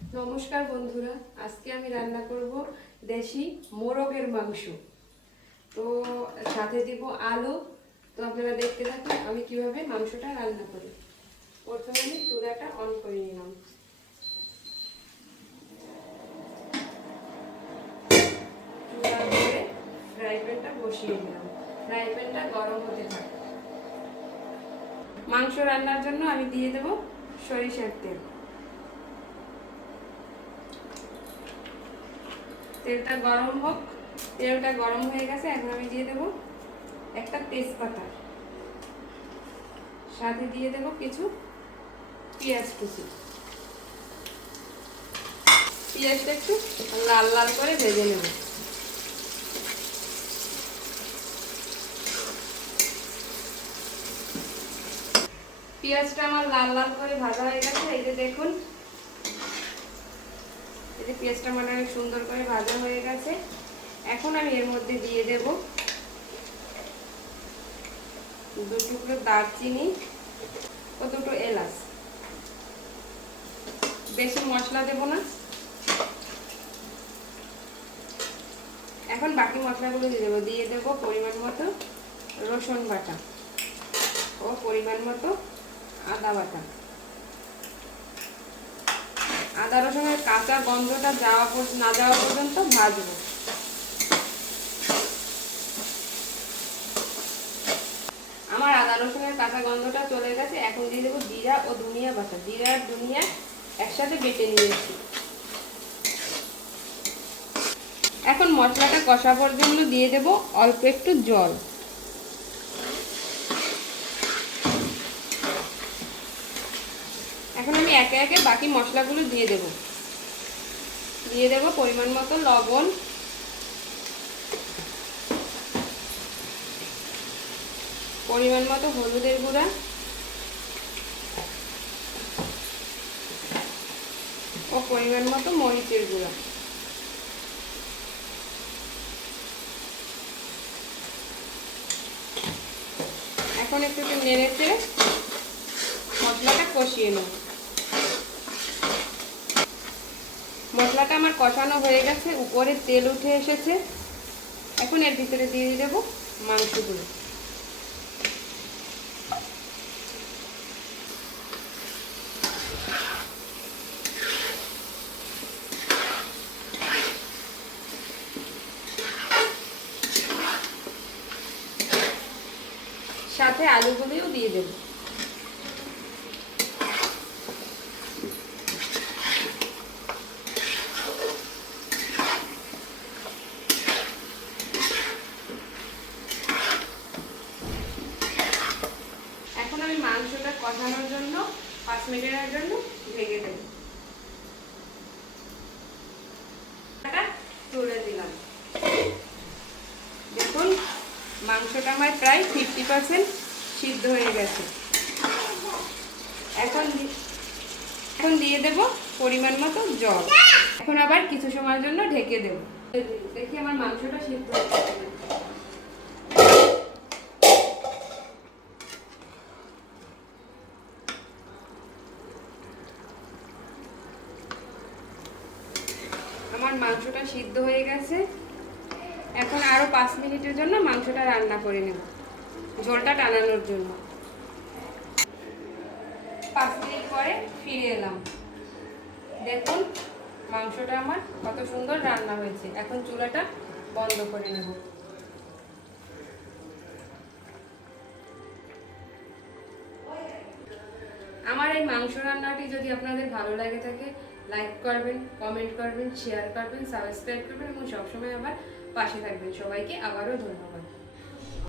নমস্কার বন্ধুরা, আজকে আমি রান্না করব দেশি মোরগের মাংস। তো সাথে দিব আলু। তো আপনারা দেখতে থাকুন আমি কিভাবে মাংসটা রান্না করি। প্রথমে আমি চুলাটা অন করে নিলাম। চুলা ধরে ফ্রাই প্যানটা বসিয়ে দিলাম। ফ্রাই প্যানটা গরম হতে থাকে। মাংস রান্নার জন্য আমি দিয়ে দেব সরিষার তেল। তেলটা গরম হোক। তেলটা গরম হয়ে গেছে, এখন আমি দিয়ে দেব একটা তেজপাতা, সাথে দিয়ে দেব কিছু পেঁয়াজ কুচি। পেঁয়াজটা একটু লাল লাল করে ভেজে নেব। পেঁয়াজটা আমার লাল লাল করে ভাজা হয়ে গেছে। এই যে দেখুন, এই যে পেঁয়াজটা আমার অনেক সুন্দর করে ভাজা হয়ে গেছে। এখন আমি এর মধ্যে দিয়ে দেব 2 টুকরো দারচিনি ও 2টো এলাচ। বেশি মশলা দেব না। এখন বাকি মশলাগুলো দিয়ে দেব পরিমাণ মতো রসুন বাটা ও পরিমাণ মতো আদা বাটা। আদা রসুনের কাঁচা গন্ধটা না যাওয়া পর্যন্ত ভাজবো। আমার আদা রসুনের কাঁচা গন্ধটা চলে গেছে। এখন দিয়ে দেবো জিরা ও ধনিয়া বাটা। জিরা আর ধনিয়া একসাথে বেটে নিয়েছি। এখন মশলাটা কষাবার জন্য দিয়ে দেব অল্প একটু জল। এখন আমি একে একে বাকি মশলাগুলো দিয়ে দেব। দিয়ে দেব পরিমাণ মতো লবণ, পরিমাণ মতো হলুদের গুঁড়া ও পরিমাণ মতো মরিচের গুঁড়া। এখন একটু নেড়ে চেড়ে মশলাটা কষিয়ে নেব। মশলাটা আমার কষানো হয়ে গেছে, উপরে তেল উঠে এসেছে। এখন এর ভিতরে দিয়ে দেব মাংসগুলো। সাথে আলুগুলিও দিয়ে দেব। এখন আমি মাংসটা কষানোর জন্য 5 মিনিটের জন্য ঢেকে দেব। তুলে দিলাম। দেখুন, মাংসটা আমার প্রায় 50% সিদ্ধ হয়ে গেছে। এখন দিয়ে দেব পরিমাণ মতো জল। এখন আবার কিছু সময়ের জন্য ঢেকে দেব। দেখি আমার মাংসটা সিদ্ধ হয়ে গেছে। আমার মাংসটা সিদ্ধ হয়ে গেছে। এখন আরো 5 মিনিটের জন্য মাংসটা রান্না করে নেব, ঝোলটা টানানোর জন্য। 5 মিনিট পরে ফিরে এলাম। দেখুন, মাংসটা আমার কত সুন্দর রান্না হয়েছে। এখন চুলাটা বন্ধ করে নেব। আমার এই মাংস রান্নাটি যদি আপনাদের ভালো লাগে থাকে, লাইক করবেন, কমেন্ট করবেন, শেয়ার করবেন, সাবস্ক্রাইব করবেন এবং সবসময় আমার পাশে থাকবেন। সবাইকে আবারও ধন্যবাদ।